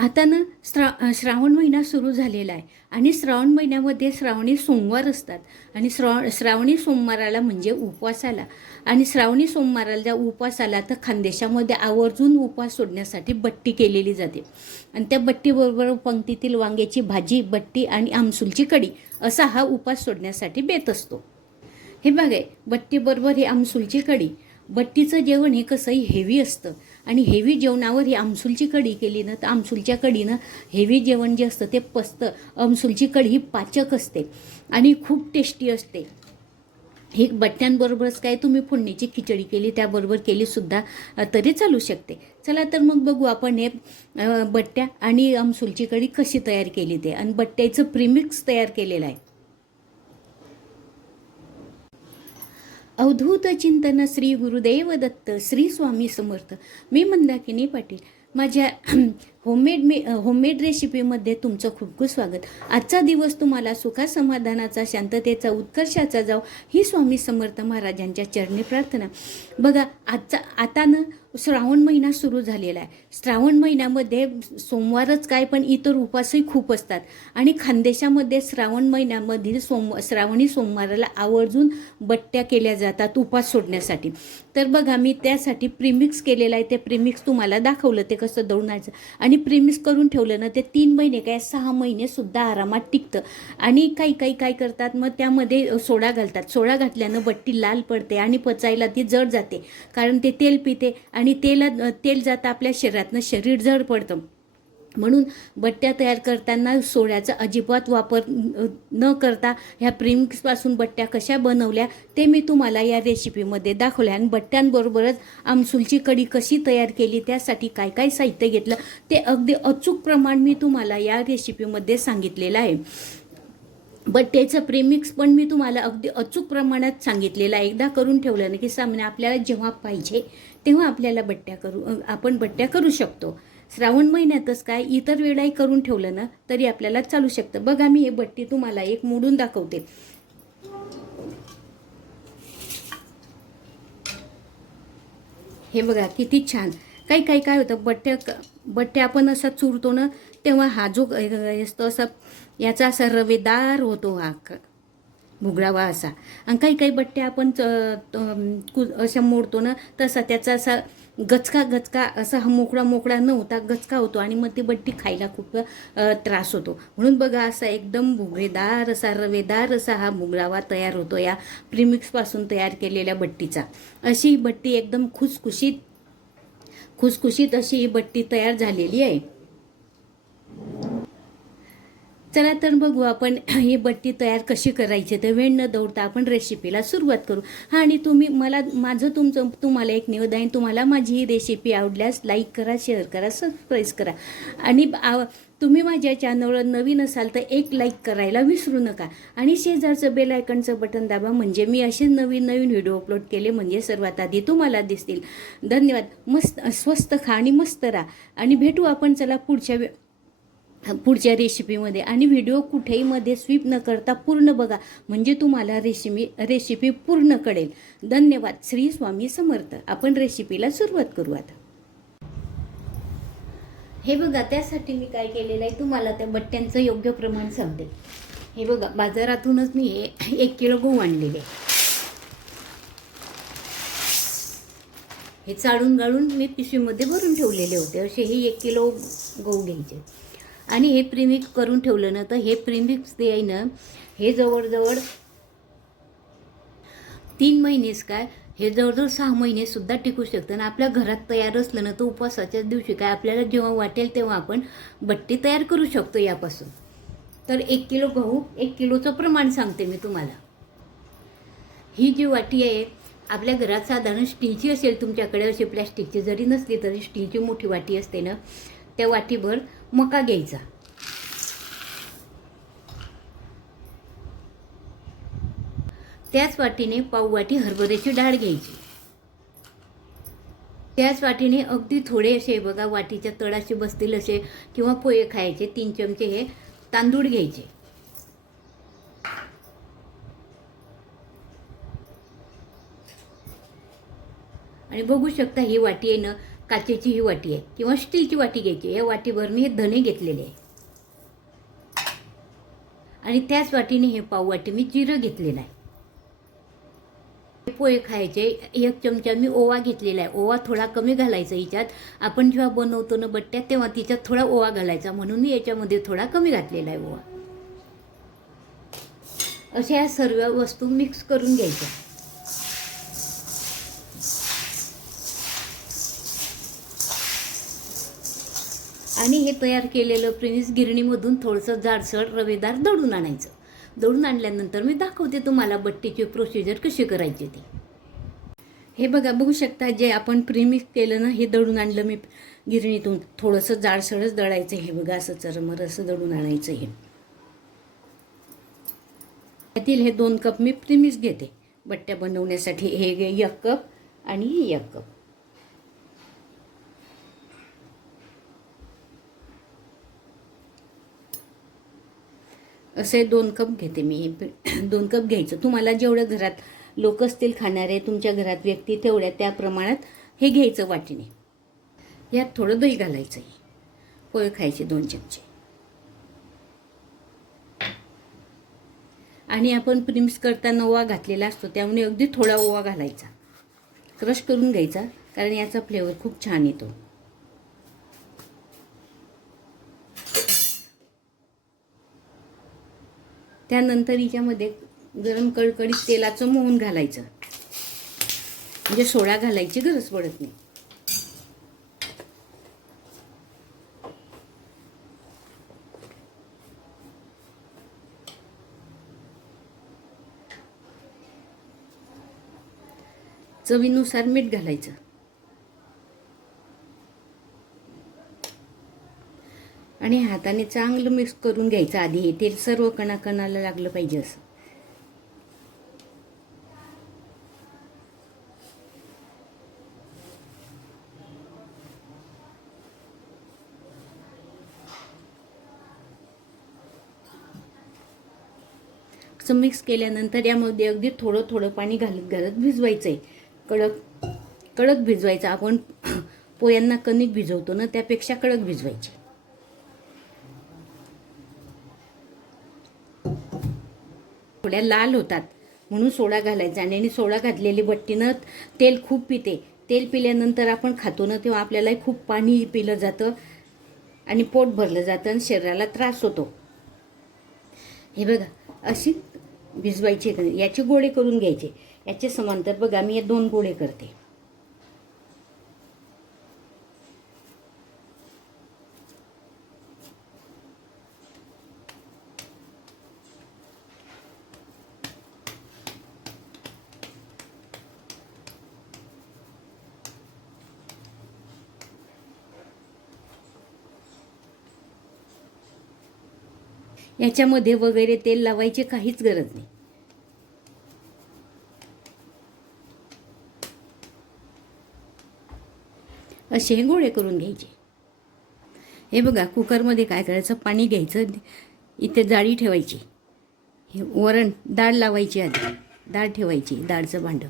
आता ना श्रा श्रावण महिना सुरू झालेला आहे. आणि श्रावण महिन्यामध्ये श्रावणी सोमवार असतात. आणि श्राव श्रावणी सोमवाराला म्हणजे उपवासाला. आणि श्रावणी सोमवाराला उपवासाला तर खानदेशामध्ये आवर्जून उपवास सोडण्यासाठी बट्टी केलेली जाते. आणि त्या बट्टीबरोबर पंक्तीतील वांग्याची भाजी बट्टी आणि आमसूलची कढी असा हा उपवास सोडण्यासाठी बेत असतो. हे बघाय बट्टीबरोबर ही आमसूलची कढी. बट्टीचं जेवण हे कसंही हेवी असतं. आणि हेवी जेवणावर ही आमसूलची कढी केली ना तर आमसूलच्या कढीनं हेवी जेवण जे असतं ते पचतं आमसूलची कढी ही पाचक असते आणि खूप टेस्टी असते. हे बट्ट्यांबरोबरच काय तुम्ही फोडणीची खिचडी केली त्याबरोबर केलीसुद्धा तरी चालू शकते. चला तर मग बघू आपण हे बट्ट्या आणि आमसूलची कढी कशी तयार केली ते. आणि बट्ट्याचं प्रिमिक्स तयार केलेलं आहे. अवधूत चिंतन श्री गुरुदेव दत्त श्री स्वामी समर्थ. मी मंदाकिनी पाटील. माझ्या होममेड मे होममेड रेसिपीमध्ये तुमचं खूप खूप स्वागत. आजचा दिवस तुम्हाला सुखा समाधानाचा शांततेचा उत्कर्षाचा जाव ही स्वामी समर्थ महाराजांच्या चरणी प्रार्थना. बघा आजचा आता ना श्रावण महिना सुरू झालेला आहे. श्रावण महिन्यामध्ये सोमवारच काय पण इतर उपवासही खूप असतात. आणि खानदेशामध्ये श्रावण महिन्यामधील सोम श्रावणी सोमवाराला आवर्जून बट्ट्या केल्या जातात उपवास सोडण्यासाठी. तर बघा मी त्यासाठी प्रिमिक्स केलेलं आहे. ते प्रिमिक्स तुम्हाला दाखवलं ते कसं दळण्याचं आणि आणि प्रेमिस करून ठेवलं ना ते तीन महिने काय सहा महिने सुद्धा आरामात टिकतं. आणि काही काही काय करतात मग त्यामध्ये सोडा घालतात. सोडा घातल्यानं बट्टी लाल पडते आणि पचायला ती जड जाते. कारण ते तेल पिते आणि तेला तेल जातं आपल्या शरीरातनं शरीर जड पडतं. म्हणून बट्ट्या तयार करताना सोड्याचा अजिबात वापर न करता ह्या प्रीमिक्सपासून बट्ट्या कशा बनवल्या ते मी तुम्हाला या रेसिपीमध्ये दाखवल्या. आणि बट्ट्यांबरोबरच आमसूलची कढी कशी तयार केली त्यासाठी काय काय साहित्य घेतलं ते अगदी अचूक प्रमाण मी तुम्हाला या रेसिपीमध्ये सांगितलेलं आहे. बट्ट्याचं प्रेमिक्स पण मी तुम्हाला अगदी अचूक प्रमाणात सांगितलेलं आहे. एकदा करून ठेवलं ना की सामने आपल्याला जेव्हा पाहिजे तेव्हा आपल्याला बट्ट्या करू आपण बट्ट्या करू शकतो. श्रावण महिन्यातच काय इतर वेळाही करून ठेवलं ना तरी आपल्याला चालू शकतं. बघा मी हे बट्टी तुम्हाला एक मोडून दाखवते. हे बघा किती छान. काही काही काय होतं बट्ट्या बट्ट्या आपण असा चुरतो ना तेव्हा हा जो असतो असा याचा असा रवेदार होतो हा भुगडावा असा. आणि काही काही बट्ट्या आपण च- कु अशा मोडतो ना तसा त्याचा असा गचका गचका असा हा मोकळा मोकळा न होता गचका होतो आणि मग ती बट्टी खायला खूप त्रास होतो. म्हणून बघा असा एकदम भुगळेदार असा रवेदार असा हा मुगळावा तयार होतो या प्रिमिक्सपासून तयार केलेल्या बट्टीचा. अशी ही बट्टी एकदम खुसखुशीत खुसखुशीत अशी ही बट्टी तयार झालेली आहे. चला तर बघू आपण ही बट्टी तयार कशी करायची तर वेळ न दौडता आपण रेसिपीला सुरुवात करू. हां आणि तुम्ही मला माझं तुमचं तुम्हाला एक निवेदन आहे. तुम्हाला माझी ही रेसिपी आवडल्यास लाईक करा शेअर करा सबस्क्राईब करा. आणि आव- तुम्ही माझ्या चॅनलवर नवीन असाल तर एक लाईक करायला विसरू नका. आणि शेजारचं बेल आयकनचं बटन दाबा. म्हणजे मी असे नवीन नवीन व्हिडिओ अपलोड केले. म्हणजे सर्वात आधी तुम्हाला दिसतील. धन्यवाद. मस्त स्वस्त खा आणि मस्त राहा. आणि भेटू आपण चला पुढच्या वे पुढच्या रेसिपीमध्ये आणि व्हिडिओ कुठेही मध्ये स्वीप न करता पूर्ण बघा. म्हणजे तुम्हाला रेसिपी रेसिपी पूर्ण कळेल. धन्यवाद. श्री स्वामी समर्थ. आपण रेसिपीला सुरुवात करू आता. हे बघा त्यासाठी मी काय केलेलं आहे तुम्हाला त्या बट्ट्यांचं योग्य प्रमाण सांगते. हे बघा बाजारातूनच मी हे एक किलो गहू आणलेले. हे चाळून गाळून मी पिशवीमध्ये भरून ठेवलेले होते. असे हे एक किलो गहू घ्यायचे. आणि हे प्रिमिक्स करून ठेवलं ना तर हे प्रिमिक्स ते आहे ना हे जवळजवळ तीन महिनेच काय हे जवळजवळ सहा महिने सुद्धा टिकू शकतं. आणि आपल्या घरात तयार असलं ना तर उपवासाच्याच दिवशी काय आपल्याला जेव्हा वाटेल तेव्हा आपण बट्टी तयार करू शकतो यापासून. तर एक किलो गहू एक किलोचं प्रमाण सांगते मी तुम्हाला. ही जी वाटी आहे आपल्या घरात साधारण स्टीलची असेल तुमच्याकडे अशी प्लॅस्टिकची जरी नसली तरी स्टीलची मोठी वाटी असते ना त्या वाटीभर मका घ्यायचा. त्याच वाटीने पाव वाटी हरभऱ्याची डाळ घ्यायची. त्याच वाटीने अगदी थोडे असे बघा वाटीच्या तळाशी बसतील असे किंवा पोहे खायचे तीन चमचे हे तांदूळ घ्यायचे. आणि बघू शकता ही वाटी आहे ना काचेची ही वाटी आहे. किंवा स्टीलची वाटी घ्यायची. या वाटीवर मी हे धणे घेतलेले आहे. आणि त्याच वाटीने हे पाव वाटी मी जिरं घेतलेलं आहे. हे पोहे खायचे. एक चमचा मी ओवा घेतलेला आहे. ओवा थोडा कमी घालायचा हिच्यात. आपण जेव्हा बनवतो ना बट्ट्यात तेव्हा तिच्यात थोडा ओवा घालायचा. म्हणून मी याच्यामध्ये थोडा कमी घातलेला आहे ओवा. अशा या सर्व वस्तू मिक्स करून घ्यायच्या. आणि हे तयार केलेलं प्रिमिस गिरणीमधून थोडंसं जाडसर रवेदार दळून आणायचं. दळून आणल्यानंतर मी दाखवते तुम्हाला बट्टीची प्रोसिजर कशी करायची ती. हे बघा बघू शकता जे आपण प्रिमिक्स केलं ना हे दळून आणलं मी गिरणीतून. थोडंसं जाडसरच दळायचं हे बघा असं चरमर असं दळून आणायचं हे त्यातील हे दोन कप मी प्रिमिक्स घेते. बट्ट्या बनवण्यासाठी हे एक कप आणि हे एक कप. असे दोन कप घेते मी. हे दोन कप घ्यायचं. तुम्हाला जेवढं घरात लोक असतील खाणारे तुमच्या घरात व्यक्ती तेवढ्या त्या प्रमाणात हे घ्यायचं वाटीने. यात थोडं दही घालायचं आहे पोहे खायचे दोन चमचे. आणि आपण प्रिम्स करताना ओवा घातलेला असतो त्यामुळे अगदी थोडा ओवा घालायचा. क्रश करून घ्यायचा कारण याचा फ्लेवर खूप छान येतो. त्यानंतर हिच्यामध्ये गरम कडकडीत तेलाचं मोहन घालायचं. म्हणजे सोडा घालायची गरज पडत नाही. चवीनुसार मीठ घालायचं. आणि हाताने चांगलं मिक्स करून घ्यायचं. आधी हे तेल सर्व कणाकणाला लागलं पाहिजे असं. असं मिक्स केल्यानंतर यामध्ये अगदी थोडं थोडं पाणी घालत घालत भिजवायचं आहे कडक कडक भिजवायचं. आपण पोयांना कणिक भिजवतो ना त्यापेक्षा कडक भिजवायची. पापड्या लाल होतात. म्हणून सोडा घालायचा आणि सोडा घातलेली बट्टीनं तेल खूप पिते. तेल पिल्यानंतर आपण खातो ना तेव्हा आपल्यालाही खूप पाणी पिलं जातं आणि पोट भरलं जातं आणि शरीराला त्रास होतो. हे बघा अशी भिजवायची याचे गोळे करून घ्यायचे. याचे समांतर बघा मी हे दोन गोळे करते. याच्यामध्ये वगैरे तेल लावायची काहीच गरज नाही. असे हे गोळे करून घ्यायचे. हे बघा कुकरमध्ये काय करायचं? पाणी घ्यायचं इथे जाळी ठेवायची. हे वरण डाळ लावायची आधी. डाळ ठेवायची डाळचं भांडं.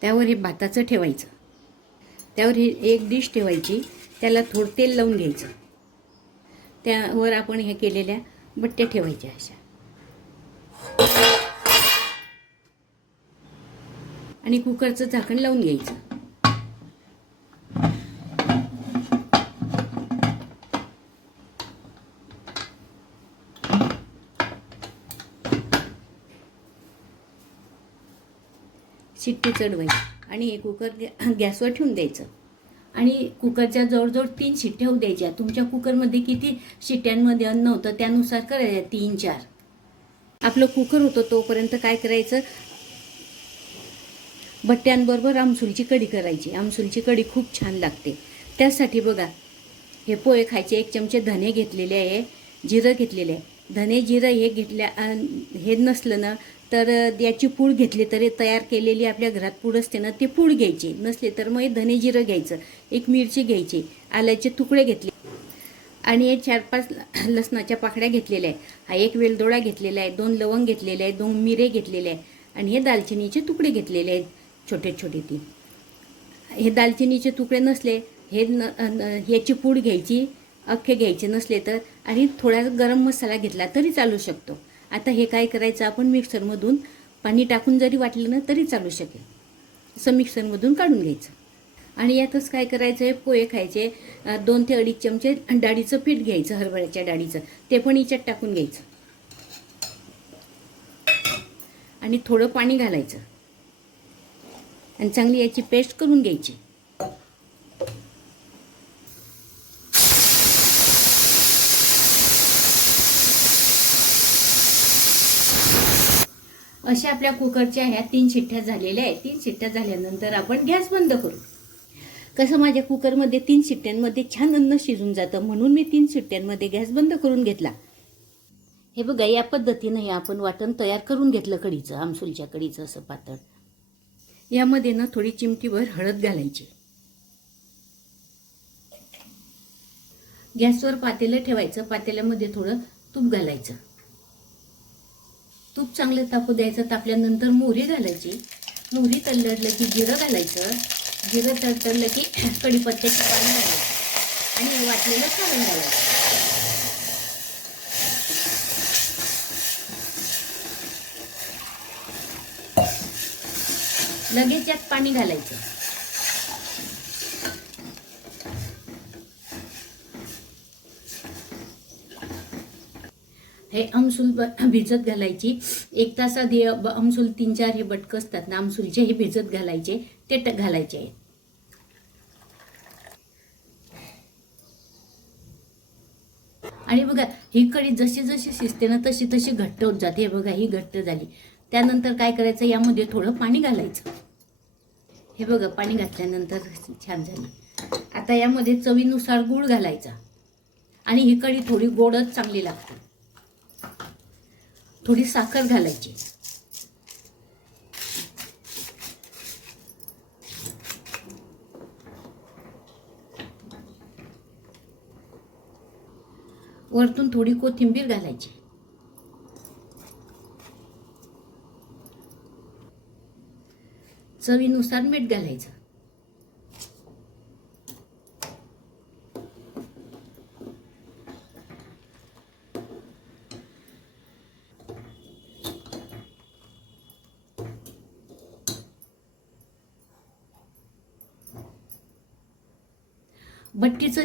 त्यावर हे भाताचं ठेवायचं. त्यावर हे एक डिश ठेवायची त्याला थोडं तेल लावून घ्यायचं. त्यावर आपण हे केलेल्या बट्ट्या ठेवायच्या अशा. आणि कुकरचं झाकण लावून घ्यायचं. शिट्टी चढवायची आणि हे कुकर गॅसवर ठेवून द्यायचं. आणि कुकरच्या जवळजवळ तीन शिट्ट्या होऊ द्यायच्या. तुमच्या कुकरमध्ये किती शिट्ट्यांमध्ये अन्न होतं त्यानुसार करायचं तीन चार. आपलं कुकर होतं तोपर्यंत काय करायचं? भट्ट्यांबरोबर आमसूलची कढी करायची. आमसूलची कढी खूप छान लागते. त्यासाठी बघा हे पोहे खायचे. एक चमचे धने घेतलेले आहे जिरं घेतलेले आहे. धने जिरं हे घेतल्या हे नसलं ना तर याची पूड घेतली तरी तयार केलेली आपल्या घरात पूड असते ना ते पूड घ्यायची. नसले तर मग हे धने जिरं घ्यायचं एक मिरची घ्यायची आल्याचे तुकडे घेतले. आणि हे चार पाच लसणाच्या पाकड्या घेतलेल्या आहे हा एक वेलदोडा घेतलेला आहे दोन लवंग घेतलेले आहे दोन मिरे घेतलेले आहे आणि हे दालचिनीचे तुकडे घेतलेले आहेत छोटे छोटे ती हे दालचिनीचे तुकडे नसले हे न न- ह्याची पूड घ्यायची अख्खे घ्यायचे नसले तर आणि थोडा गरम मसाला घेतला तरी चालू शकतो. आता हे काय करायचं? आपण मिक्सरमधून पाणी टाकून जरी वाटलं ना तरी चालू शकेल. असं मिक्सरमधून काढून घ्यायचं. आणि यातच काय करायचं आहे पोहे खायचे. दोन ते अडीच चमचे डाळीचं पीठ घ्यायचं हरभऱ्याच्या डाळीचं. ते पण याच्यात टाकून घ्यायचं. आणि थोडं पाणी घालायचं. आणि चांगली याची पेस्ट करून घ्यायची. अशा आपल्या कुकरच्या ह्या तीन शिट्ट्या झालेल्या आहेत. तीन शिट्ट्या झाल्यानंतर आपण गॅस बंद करू. कसं माझ्या कुकरमध्ये तीन शिट्ट्यांमध्ये छान अन्न शिजून जातं म्हणून मी तीन शिट्ट्यांमध्ये गॅस बंद करून घेतला. हे बघा या पद्धतीनं हे आपण वाटण तयार करून घेतलं कढीचं आमसूलच्या कढीचं असं पातळ. यामध्ये ना थोडी चिमटीभर हळद घालायची. गॅसवर पातेलं ठेवायचं. पातेल्यामध्ये थोडं तूप घालायचं. तूप चांगलं तापू द्यायचं तापल्यानंतर मोहरी घालायची. मोहरी तल्लडलं की जिरं घालायचं. जिरं तडतडलं की कडीपत्त्याची पानं घालायची. आणि वाटलेलं सारण घालायचं. लगेच यात पाणी घालायचं. हे आमसूल भिजत घालायची. एक तासात आधी आमसूल तीन चार हे बटकं असतात ना आमसूलचे हे भिजत घालायचे. ते ट- घालायचे. आहेत आणि बघा ही कढी जशी जशी शिजते ना तशी तशी घट्ट होत जाते. हे बघा ही घट्ट झाली. त्यानंतर काय करायचं? यामध्ये थोडं पाणी घालायचं. हे बघा पाणी घातल्यानंतर छान झाली. आता यामध्ये चवीनुसार गूळ घालायचा. आणि ही कढी थोडी गोडच चांगली लागते. थोडी साखर घालायची. वरतून थोडी कोथिंबीर घालायची. चवीनुसार मीठ घालायचं.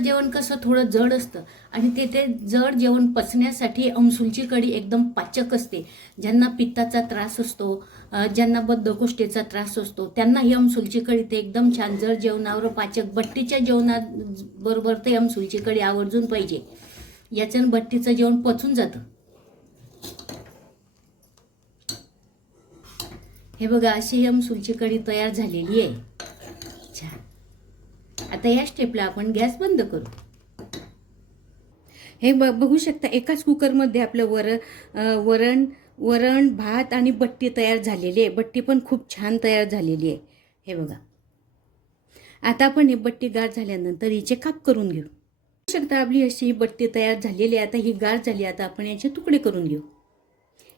जेवण कसं थोडं जड असतं आणि ते ते जड जेवण पचण्यासाठी अंसुलची कढी एकदम पाचक असते. ज्यांना पित्ताचा त्रास असतो ज्यांना बद्धकोष्ठेचा त्रास असतो त्यांना ही अंसुलची कढी ते एकदम छान जड जेवणावर पाचक भट्टीच्या जेवणात बरोबर ते अंसुलची कढी आवर्जून पाहिजे. याच्यानं भट्टीचं जेवण पचून जातं. हे बघा अशी ही अंसुलची कढी तयार झालेली आहे. आता या स्टेपला आपण गॅस बंद करू. हे ब बघू शकता एकाच कुकरमध्ये आपलं वर वरण वरण भात आणि बट्टी तयार झालेली आहे. बट्टी पण खूप छान तयार झालेली आहे. हे बघा. आता आपण हे बट्टी गार झाल्यानंतर हिचे काप करून घेऊ. बघू शकता आपली अशी ही बट्टी तयार झालेली आहे. आता ही गार झाली आता आपण याचे तुकडे करून घेऊ.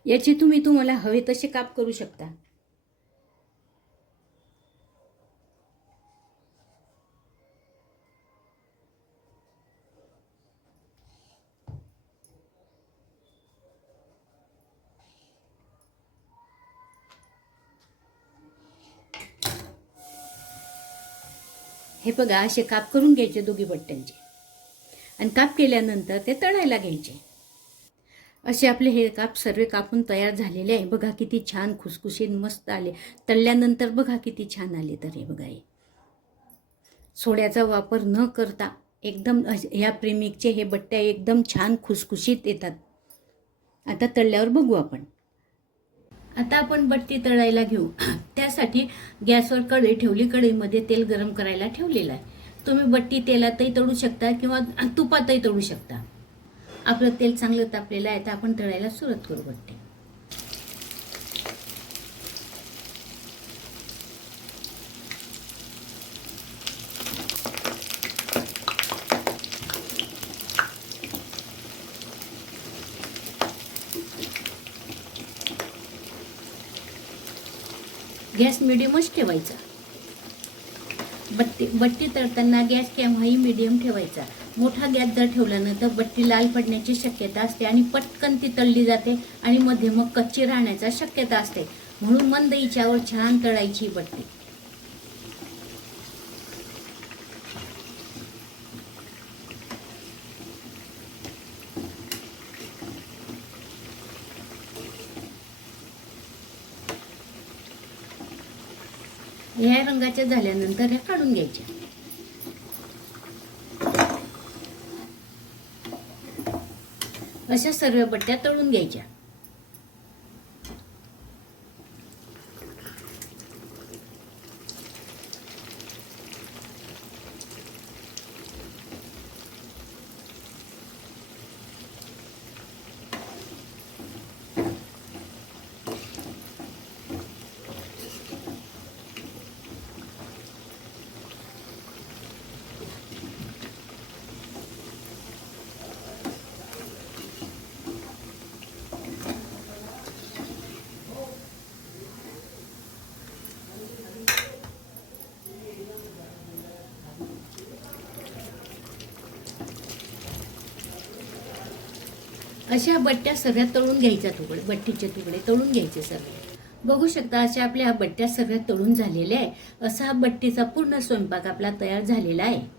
याचे तुम्ही तुम्हाला हवे तसे काप करू शकता. हे बघा असे काप करून घ्यायचे दोघी बट्ट्यांचे. आणि काप केल्यानंतर ते तळायला घ्यायचे. असे आपले हे काप सर्व कापून तयार झालेले आहे. बघा किती छान खुसखुशीत मस्त आले. तळल्यानंतर बघा किती छान आले तर हे बघा हे. सोड्याचा वापर न करता एकदम ह्या प्रेमिकचे हे बट्ट्या एकदम छान खुसखुशीत येतात. आता तळल्यावर बघू आपण. आता आपण बट्टी तळायला घेऊ. त्यासाठी गॅसवर कढई ठेवली कढईमध्ये तेल गरम करायला ठेवलेलं आहे. तुम्ही बट्टी तेलातही तळू शकता किंवा तुपातही तळू शकता. आपलं तेल चांगलं तापलेलं आहे तर आपण तळायला सुरुवात करू बट्टी. गॅस मिडियमच ठेवायचा. बट्टी बट्टी तळताना गॅस केव्हाही मिडियम ठेवायचा. मोठा गॅस जर ठेवला ना तर बट्टी लाल पडण्याची शक्यता असते आणि पटकन ती तळली जाते आणि मध्ये मग कच्ची राहण्याचा शक्यता असते. म्हणून मंद हिच्यावर छान तळायची ही बट्टी ह्या रंगाच्या झाल्यानंतर ह्या काढून घ्यायच्या. अशा सर्व बट्ट्या तळून घ्यायच्या. अशा बट्ट्या सगळ्या तळून घ्यायच्या तुकडे बट्टीचे तुकडे तळून घ्यायचे सगळे. बघू शकता अशा आपल्या ह्या बट्ट्या सगळ्या तळून झालेल्या आहे. असा हा बट्टीचा पूर्ण स्वयंपाक आपला तयार झालेला आहे.